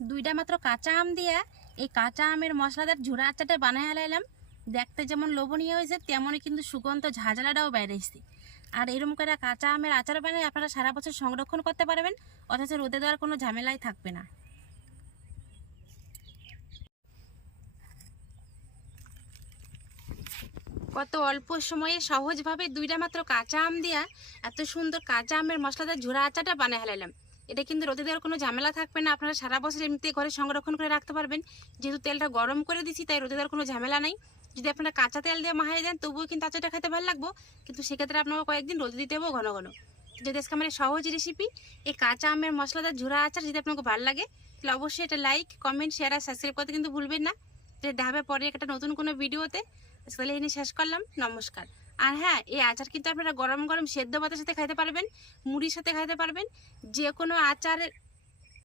দুইটা মাত্র কাঁচা আম দিয়া এই কাঁচা আমের মশলাদার ঝুরা আচারটা বানায় হালাইলাম দেখতে যেমন লোভনীয় হয়েছে, তেমনই কিন্তু সুগন্ধ ঝাঁঝালাটাও বাইরে এসেছে। আর এরকম করে কাঁচা আমের আচার বানিয়ে আপনারা সারা বছর সংরক্ষণ করতে পারবেন, অথচ রোদে দেওয়ার কোনো ঝামেলাই থাকবে না। কত অল্প সময়ে সহজভাবে দুইটা মাত্র কাঁচা আম দিয়া এত সুন্দর কাঁচা আমের মশলাদার ঝুরা আচারটা বানিয়ে হালাইলাম এটা কিন্তু রোদে দেওয়ার কোনো ঝামেলা থাকবে না। আপনারা সারা বছর এমনিতে ঘরে সংরক্ষণ করে রাখতে পারবেন। যেহেতু তেলটা গরম করে দিচ্ছি তাই রোদে দেওয়ার কোনো ঝামেলা নাই। যদি আপনারা কাঁচা তেল দিয়ে মাহাই দেন, তবুও কিন্তু আচারটা খেতে ভালো লাগবো। কিন্তু সেক্ষেত্রে আপনাকে কয়েকদিন রোদে দিতে হবে ঘন ঘন। যদি আজকে আমার সহজ রেসিপি এই কাঁচা আমের মশলাদার ঝুরা আচার যদি আপনাকে ভালো লাগে, তাহলে অবশ্যই এটা লাইক কমেন্ট শেয়ার আর সাবস্ক্রাইব করতে কিন্তু ভুলবেন না। যে দেখাবে পরে একটা নতুন কোনো ভিডিওতে আজকে এনে শেষ করলাম, নমস্কার। আর হ্যাঁ এই আচার কিন্তু আপনারা গরম গরম সেদ্ধ ভাতের সাথে খাইতে পারবেন, মুড়ির সাথে খাইতে পারবেন যে কোনো আচারের